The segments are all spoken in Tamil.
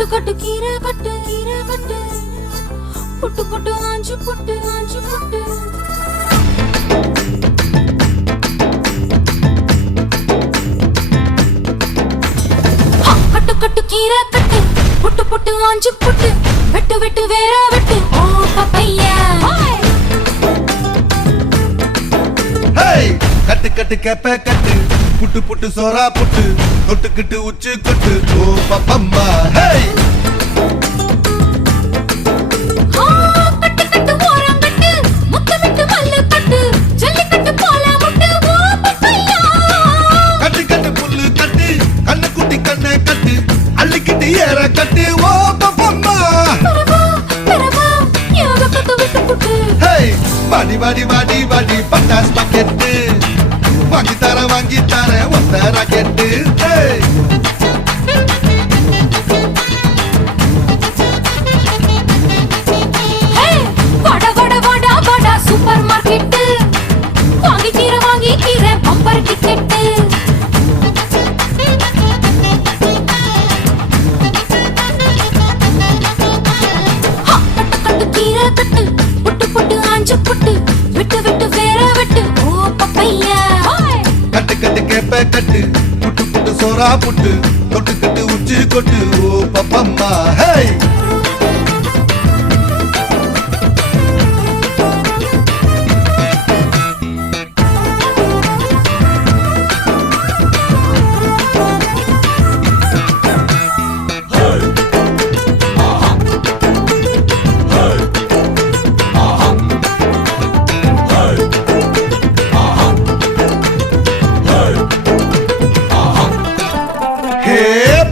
கட்டு கட்டு கீரை கட்டு கீரை கட்டு புட்டு புட்டு ஆஞ்சு புட்டு ஆஞ்சு புட்டு கட்டு கட்டு கீரை கட்டு புட்டு புட்டு ஆஞ்சு புட்டு வெட்டு வெட்டு வேற வெட்டு ஓ பப்பையா கட்டு கட்டு கேப்ப கட்டு புட்டு புட்டு சோரா புட்டு தொட்டுக்கிட்டு உச்சு கொட்டு ஓ பப்பம்மா ஹே கட்டு கட்டு ஓரம் கட்டு முத்தமிட்டு மல்லு கட்டு ஜல்லிக்கட்டு போல முட்டு ஓ பப்பையா கட்டு கட்டு புல்லு கட்டு கண்ணு குட்டி கண்ணை கட்டு அள்ளிக்கிட்டு ஏற கட்டு ஓ பப்பம்மா பரவா பரவா யோக கட்டு விட்டு புட்டு ஹே வாடி வாடி வாடி வாடி பட்டாஸ் பாக்கெட்டு வாங்கி தர ஒத்த ராக்கெட்டு வட வட வட வட சூப்பர் மார்க்கெட் வாங்கி கீர பம்பர் டிக்கெட் கட்டு கட்டு கீரை கட்டு புட்டு புட்டு ஆஞ்சு புட்டு விட்டு விட்டு வேற விட்டு ஓ பப்பையா கட்டு கட்டு கேப்ப கட்டு புட்டு புட்டு சோரா புட்டு தொட்டுக்கிட்டு உச்சி கொட்டு ஓ பப்பம்மா ஹே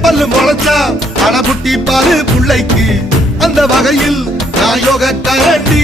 பல்லு முளைச்சா அடபுட்டி பாரு புள்ளைக்கு அந்த வகையில் நான் யோக கரண்டி